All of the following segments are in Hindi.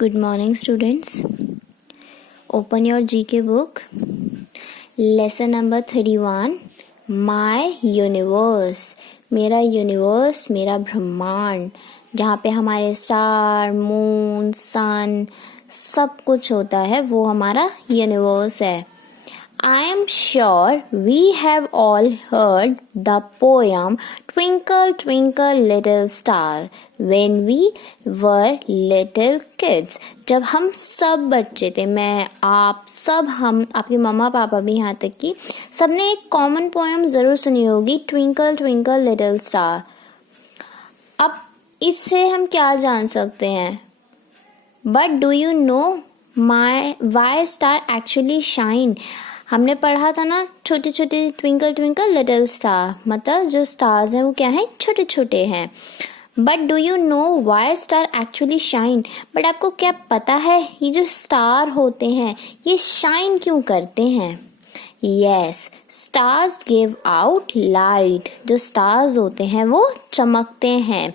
Good morning, students. Open your GK book. Lesson number 31. My universe. मेरा यूनिवर्स, मेरा ब्रह्मांड, जहाँ पे हमारे स्टार, मून, सन सब कुछ होता है, वो हमारा यूनिवर्स है. I am sure we have all heard the poem Twinkle Twinkle Little Star when we were little kids. जब हम सब बच्चे थे, मैं, आप सब, हम, आपके मम्मा पापा भी, यहाँ तक कि सबने एक कॉमन पोएम ज़रूर सुनी होगी, Twinkle Twinkle Little Star. अब इससे हम क्या जान सकते हैं? But do you know why star actually shine? हमने पढ़ा था ना, छोटे छोटे ट्विंकल ट्विंकल लिटिल स्टार, मतलब जो स्टार्स हैं वो क्या हैं? छोटे छोटे हैं. But do you know why star actually shine? But आपको क्या पता है ये जो स्टार होते हैं ये शाइन क्यों करते हैं? Yes, stars give out light. जो स्टार्स होते हैं वो चमकते हैं.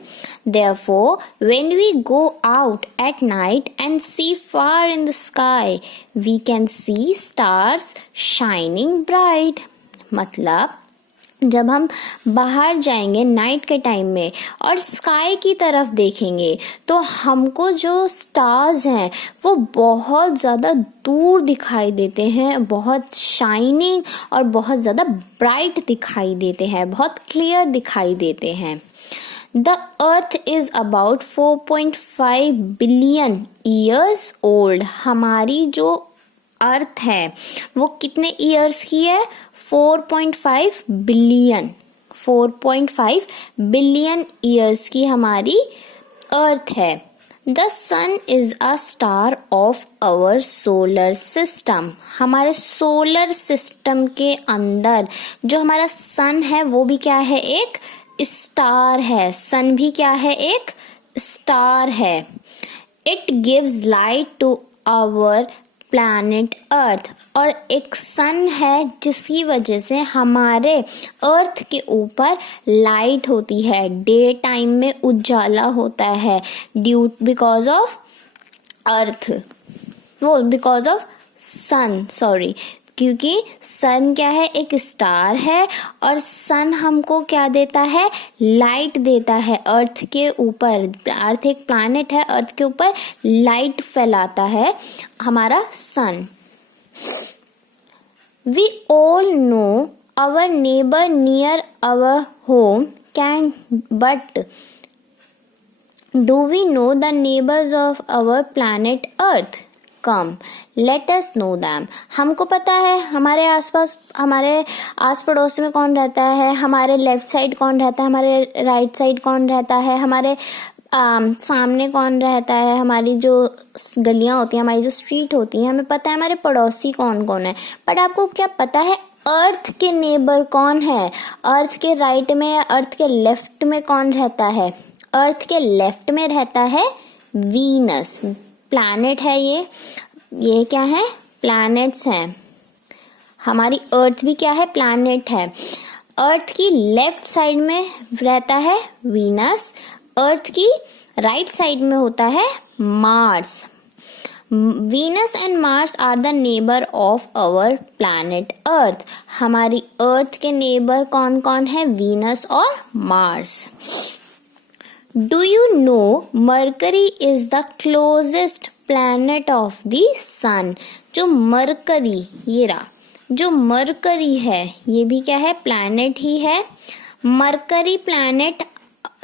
Therefore, when we go out at night and see far in the sky, we can see stars shining bright. मतलब जब हम बाहर जाएंगे नाइट के टाइम में और स्काई की तरफ देखेंगे तो हमको जो स्टार्स हैं वो बहुत ज़्यादा दूर दिखाई देते हैं, बहुत शाइनिंग और बहुत ज़्यादा ब्राइट दिखाई देते हैं, बहुत क्लियर दिखाई देते हैं. The earth is about 4.5 billion years old. हमारी जो अर्थ है वो कितने ईयर्स की है? 4.5 बिलियन. 4.5 बिलियन ईयर्स की हमारी अर्थ है. The sun is a star of our solar system. हमारे सोलर सिस्टम के अंदर जो हमारा सन है वो भी क्या है? एक स्टार है. सन भी क्या है? एक स्टार है. It gives light to our planet Earth. और एक सन है जिसकी वजह से हमारे अर्थ के ऊपर लाइट होती है, डे टाइम में उजाला होता है, बिकॉज ऑफ अर्थ, वो बिकॉज ऑफ सन, सॉरी, क्योंकि सन क्या है? एक स्टार है और सन हमको क्या देता है? लाइट देता है अर्थ के ऊपर. अर्थ एक प्लैनेट है, अर्थ के ऊपर लाइट फैलाता है हमारा sun. We all know our neighbour near our home can, but do we know the neighbours of our planet Earth? Come let us know them. हमको पता है हमारे आसपास, हमारे आस पड़ोस में कौन रहता है, हमारे लेफ्ट साइड कौन रहता है, हमारे राइट साइड कौन रहता है, हमारे सामने कौन रहता है, हमारी जो गलियां होती हैं, हमारी जो स्ट्रीट होती हैं, हमें पता है हमारे पड़ोसी कौन कौन है. बट आपको क्या पता है अर्थ के नेबर कौन है? अर्थ के राइट में या अर्थ के लेफ्ट में कौन रहता है? अर्थ के लेफ्ट में रहता है वीनस. प्लैनेट है ये क्या है? प्लैनेट्स हैं. हमारी अर्थ भी क्या है? प्लैनेट है. अर्थ की लेफ्ट साइड में रहता है वीनस, अर्थ की राइट साइड में होता है Mars. Venus and Mars are the neighbour of our planet Earth. हमारी अर्थ के नेबर कौन कौन है? वीनस और Mars. Do you know Mercury is the closest planet of the sun? जो मरकरी, ये रहा, जो मरकरी है ये भी क्या है? प्लैनेट ही है. मरकरी प्लैनेट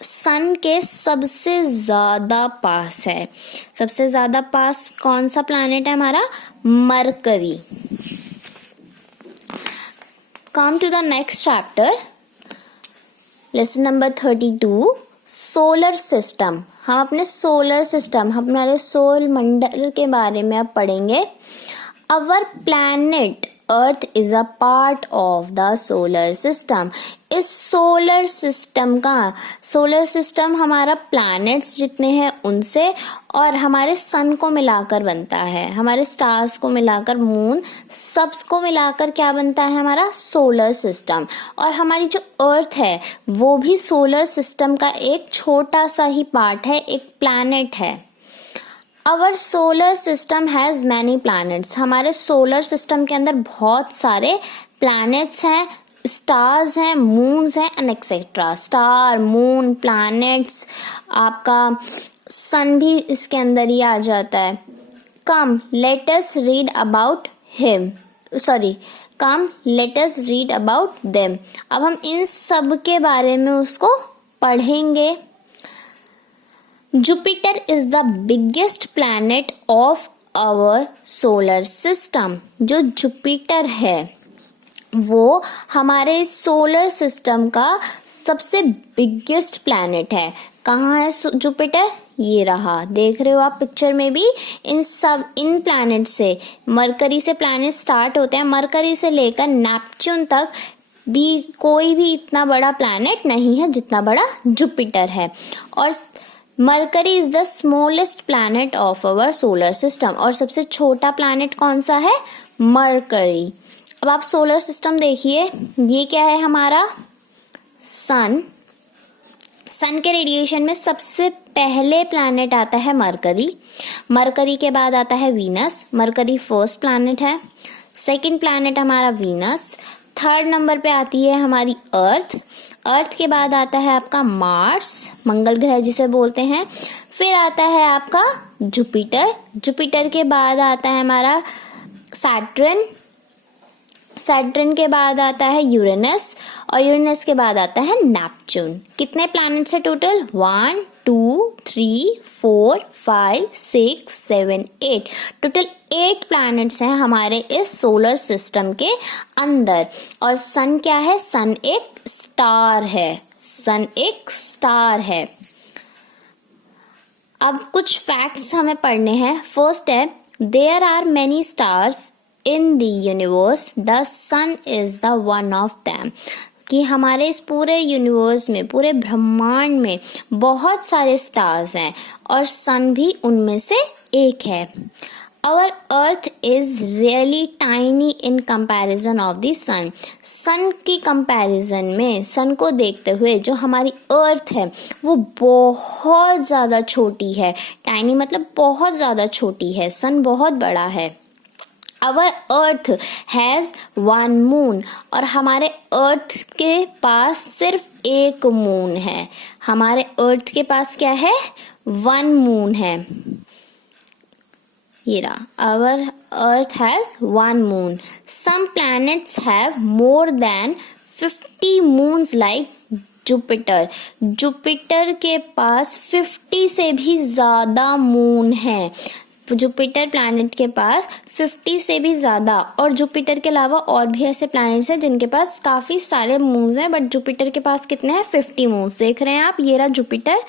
सन के सबसे ज्यादा पास है. सबसे ज्यादा पास कौन सा प्लैनेट है? हमारा mercury. Come to the next chapter. Lesson number 32. Solar system. हम अपने सोलर सिस्टम, हमारे सौर मंडल के बारे में अब पढ़ेंगे. Our planet Earth is a part of the solar system. इस सोलर सिस्टम का, सोलर सिस्टम हमारा प्लैनेट्स जितने हैं उनसे और हमारे सन को मिलाकर बनता है, हमारे स्टार्स को मिलाकर, मून, सबको मिलाकर क्या बनता है? हमारा सोलर सिस्टम. और हमारी जो अर्थ है वो भी सोलर सिस्टम का एक छोटा सा ही पार्ट है, एक प्लैनेट है. Our solar system has many planets, हमारे सोलर सिस्टम के अंदर बहुत सारे प्लैनेट्स हैं, स्टार्स हैं, मून्स हैं and etcetera. Star, moon, planets, आपका सन भी इसके अंदर ही आ जाता है। Come let us read about him, come let us read about them. अब हम इन सब के बारे में उसको पढ़ेंगे। Jupiter is the biggest planet of our solar system. जो जुपिटर है वो हमारे सोलर सिस्टम का सबसे बिगेस्ट प्लैनेट है। कहाँ है जुपिटर? ये रहा, देख रहे हो आप पिक्चर में भी। इन प्लैनेट से, मरकरी से प्लैनेट स्टार्ट होते हैं, मरकरी से लेकर नेपच्यून तक भी कोई भी इतना बड़ा प्लैनेट नहीं है जितना बड़ा जुपिटर है। और Mercury is the smallest planet of our solar system. और सबसे छोटा प्लैनेट कौन सा है? मरकरी। अब आप सोलर सिस्टम देखिए, ये क्या है हमारा? सन। सन के रेडिएशन में सबसे पहले प्लैनेट आता है मरकरी। मरकरी के बाद आता है वीनस। मरकरी फर्स्ट प्लैनेट है। सेकंड प्लैनेट हमारा वीनस। थर्ड नंबर पे आती है हमारी अर्थ। अर्थ के बाद आता है आपका मार्स, मंगल ग्रह जिसे बोलते हैं। फिर आता है आपका जुपिटर। जुपिटर के बाद आता है हमारा सैटर्न। सैटर्न के बाद आता है यूरेनस और यूरेनस के बाद आता है नेपच्यून। कितने प्लैनेट्स है टोटल? 1 2 3 4 5 6 7 8। टोटल 8 प्लैनेट्स हैं हमारे इस सोलर सिस्टम के अंदर। और सन क्या है? सन एक स्टार है। सन एक स्टार है। अब कुछ फैक्ट्स हमें पढ़ने हैं। फर्स्ट है, there are many stars in the universe, the sun is the one of them. कि हमारे इस पूरे यूनिवर्स में, पूरे ब्रह्मांड में बहुत सारे स्टार्स हैं और सन भी उनमें से एक है। Our Earth is really tiny in comparison of the sun. Sun की कंपैरिजन में, सन को देखते हुए जो हमारी अर्थ है वो बहुत ज़्यादा छोटी है। टाइनी मतलब बहुत ज़्यादा छोटी है, सन बहुत बड़ा है। Our earth has 1 moon. और हमारे अर्थ के पास सिर्फ एक मून है। हमारे अर्थ के पास क्या है? 1 मून है। ये रहा, our earth has 1 moon. Some planets have more than 50 moons like Jupiter. Jupiter के पास 50 से भी ज्यादा मून है। जुपिटर प्लैनेट के पास 50 से भी ज्यादा। और जुपिटर के अलावा और भी ऐसे प्लैनेट्स हैं जिनके पास काफी सारे मून्स हैं, बट जुपिटर के पास कितने हैं? 50 मून्स। देख रहे हैं आप, ये रहा जुपिटर।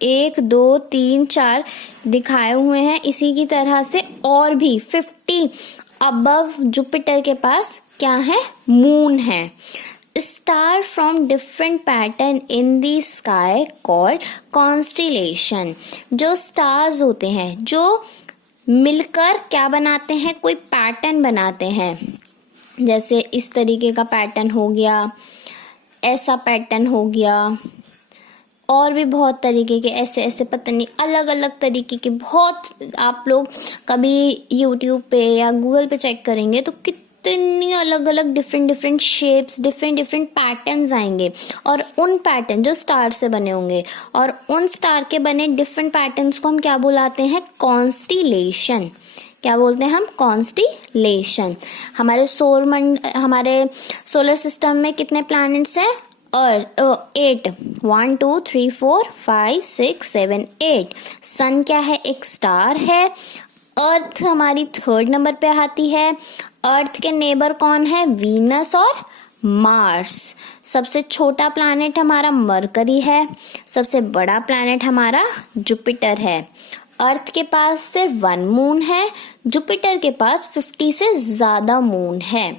1 2 3 4 दिखाए हुए हैं। इसी की तरह से और भी 50 अबव जुपिटर के पास क्या है? मून है। Star from different pattern in the sky called constellation. जो स्टार्स होते हैं, जो मिलकर क्या बनाते हैं? कोई पैटर्न बनाते हैं। जैसे इस तरीके का पैटर्न हो गया, ऐसा पैटर्न हो गया, और भी बहुत तरीके के ऐसे ऐसे पता नहीं अलग अलग तरीके के बहुत। आप लोग कभी YouTube पे या Google पे चेक करेंगे तो कितनी अलग अलग डिफरेंट शेप्स, डिफरेंट पैटर्न्स आएंगे। और उन पैटर्न जो स्टार से बने होंगे, और उन स्टार के बने डिफरेंट पैटर्न्स को हम क्या बुलाते हैं? कॉन्स्टिलेशन। क्या बोलते हैं हम? कॉन्स्टिलेशन। हमारे सोलर सिस्टम में कितने प्लैनेट्स हैं? और 8, 1 2 3 4 5 6 7 8। सन क्या है? एक स्टार है। अर्थ हमारी 3rd नंबर पे आती है। अर्थ के नेबर कौन है? वीनस और मार्स। सबसे छोटा प्लैनेट हमारा मरकरी है। सबसे बड़ा प्लैनेट हमारा जुपिटर है। अर्थ के पास सिर्फ 1 मून है। जुपिटर के पास 50 से ज्यादा मून है।